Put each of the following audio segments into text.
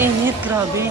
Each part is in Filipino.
Init, grabe.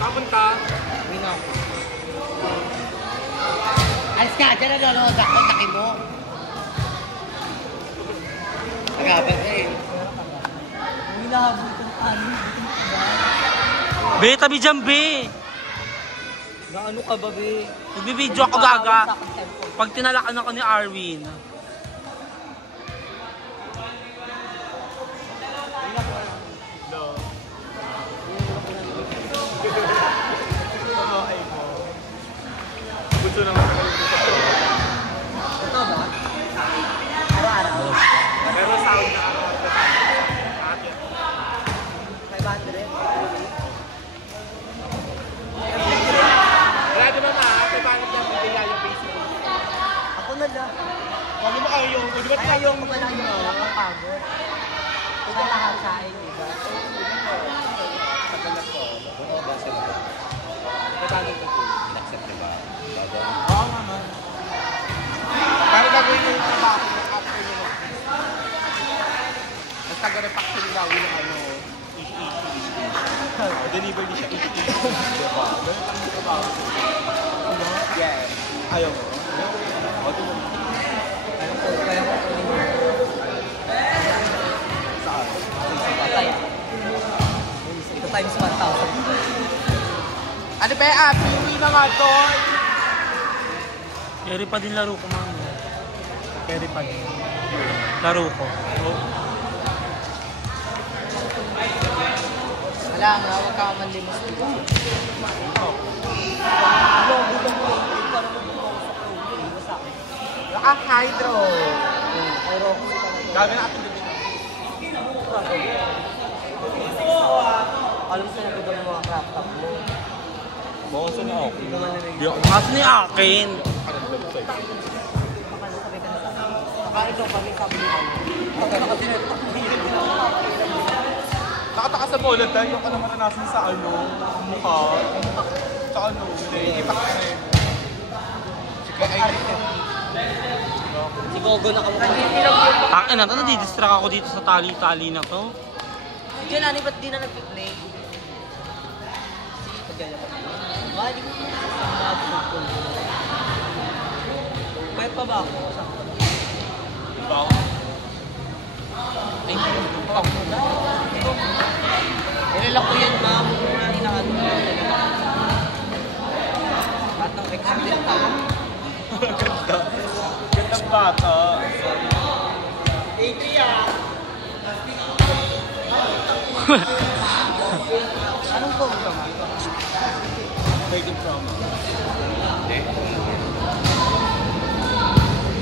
Papunta? Wino. Alis ka, dyan na nanonood ako, laki mo. Nagabag na eh. Hinahabol itong ano. Be, tabi dyan, be. Na ano ka ba, be? Nagbibideo ako gaga. Pag tinalakan ako ni Arwin. Gusto naman sa kalito. Ito ba? Araw-araw. Pero sound na ako. 500? Wala naman may paano dyan, bigla yung basic. Ako na lang. Huwag mo kayo yung, di ba Ay, ayaw ko pala yung nakapagod. Ito lahat sa akin, di ba? Pagkalat ko. Oo ba sa lahat? Pagkalat ko. In-accept niyo ba? Oo naman. Pero gagawin ko yung trabaho ko after nyo mag-press. Mas taga-repack sa nila, ng ano, deliver niya siya each. Diba? Ganun lang yung trabaho ko. Yes. Ayaw mo? O, di mo. Saan? Patay. Ito times 1,000. Ano ba yung Hindi na nga doon. Carry pa din laro ko, ma'am. Carry pa din. Laro ko. Wala nga, huwag ka manlimos, di ba? Naka-hydro. Pero, Dami na ating gabi. alam sa nagagawa ng mga crop top mo. Bawasa na ako. Hindi naman na Di ako Mas ni akin. website. Saka ikaw kami sabi niya. Nakataka sa bola dahil yung ka na maranasan sa ano, mukha. Sa ano, ipak ka rin. Sige, ay. Si Gogo na kamukha. Takin na to, nadidistract ako dito sa tali-tali na to. Diyan, ano ba't di na nag-play? Pagkaya ba? Bakit di ko mag-play? Kaya pa ba ako? Diba ako? Ay, tumpak mo na. Nilala ko yan, ma'am. Muna inaano ko. At ang accident ka. Ganda. Gandang bata. Anong phone ka, ma'am? Pwede promo.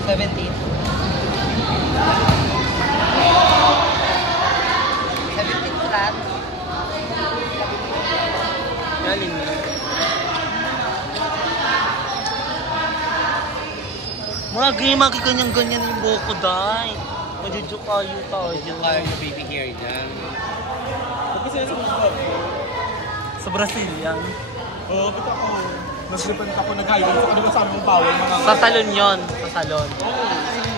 17. 17 flat. Galing na. Mga game, ganyan-ganyan yung buhok ko, dahil. Madidyo kayo tayo. Kaya yung baby hair niyan. Ba't kasi nasa mga Sa Brazil yan. Oo, ba't ako? Naslipan ako nag-highway. So, ano ba sabi mong bawal mga... Sa salon yon, sa salon.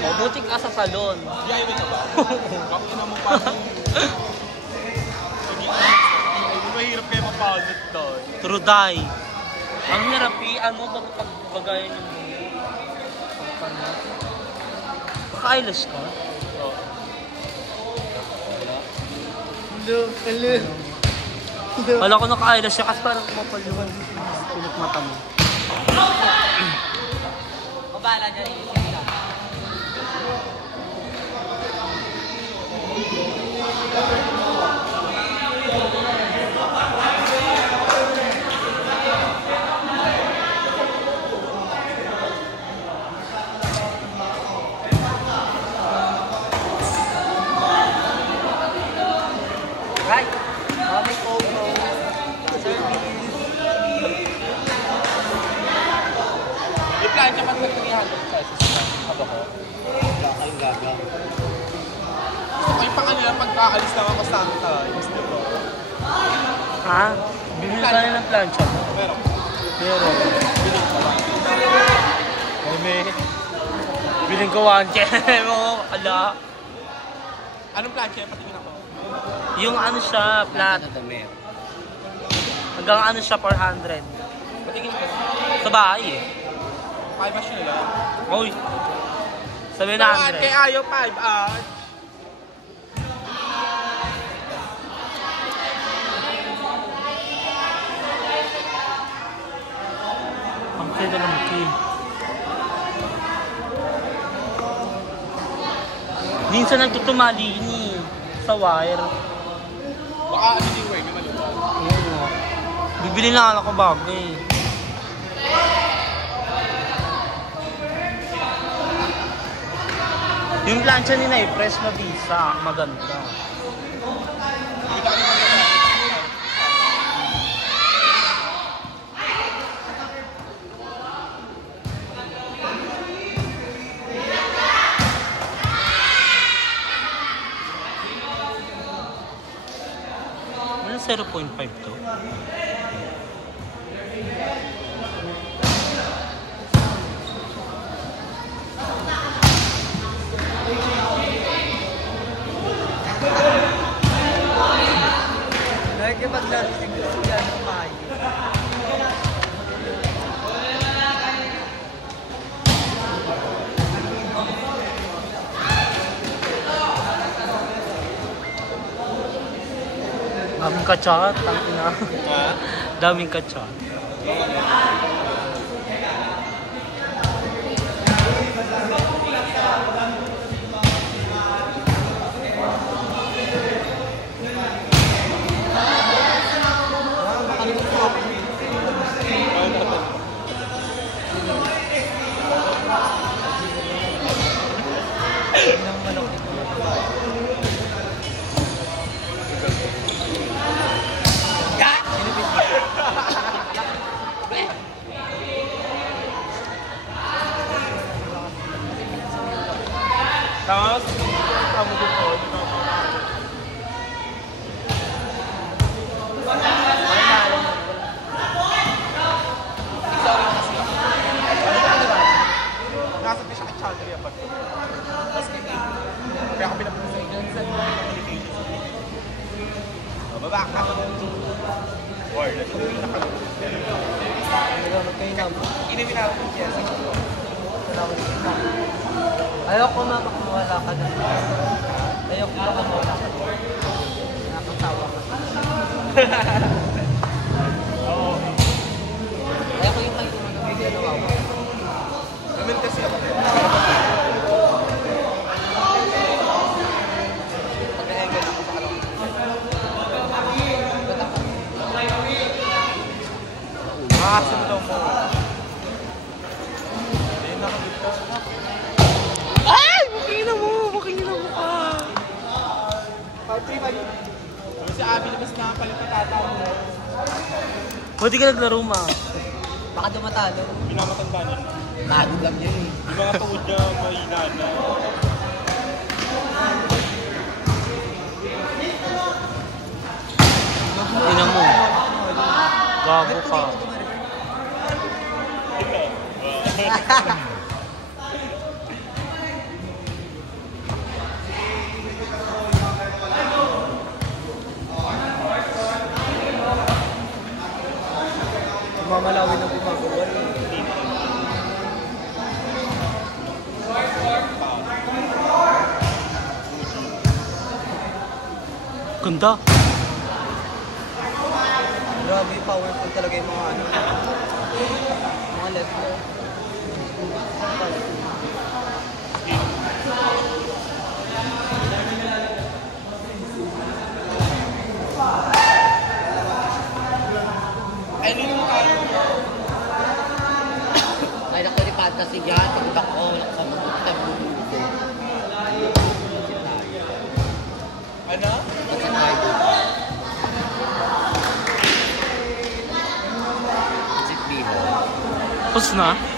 Oh, buti ka sa salon. Di-highway ka ba? Kapag na mo pa. Sige, mahirap kayo mapalot doon. True die. Ang hirap ano pag bagayan yung Baka-eyelash ka? Oo. Hello. Wala ko naka-eyelash siya kasi parang mapaluhan. Pinagmata mo. Mabala dyan. Right. May coco. Service. lang pagkaalis lang ako sometimes, di ba? Ha? Bibili ka rin ng plancha mo. Pero, Pero, may biling ko 1K mo. Ala. anong plancha? Patingin ako. Yung ano siya, flat. Ano damit? Hanggang ano siya, 400. Patingin ako. Sa bahay eh. 5 match nila. Uy. Kaya 700. ayaw 5 Ang kaya ng Kim. Minsan nagtutumali yun eh. Sa wire. Baka ano din ko eh, may maluwag. Ayun o. Bibili na anak ko bago eh. Yung plancha nila eh, fresh na visa. Maganda. Ano 0.5 to? Nakikipaglaro si Cristiano Mayo. Daming kachat, tangina. Ha? Daming kachat. Ng manok nito. Tapos, kamu dito. Nasa pa siya kay Chandria pa. Tapos kaya ako pinapunta sa inyo. Baba ka. Or, inuwi na ka. Inuwi na ako. Yes. Ayoko makakawala ka na. Ayoko makakawala ka na. Nakakasawa ka. Oo. Ayoko yung kayo na nawawa. Namin kasi ako. Pag-e-engel ako sa kalong. Sundaw mo. Ayun ako dito. Ay! Makina mo! Makina mo ka! Sabi si Abby, labas na palit na tata mo. Pwede ka naglaro ma. Baka dumatalo. Pinamatanda niya. Talo lang yun eh. Yung mga tuod niya, mahina na. Tingnan mo. Gago ka. Mamalawin na gumagawa eh. Ganda. Grabe, powerful talaga yung mga ano. Mga left mo. Ay, nito tayo. Ay, naku, ni fantasy yan. Pagkita ko, nakasabot mo. Ano? Kasi tayo. Is it Biho? Tapos na.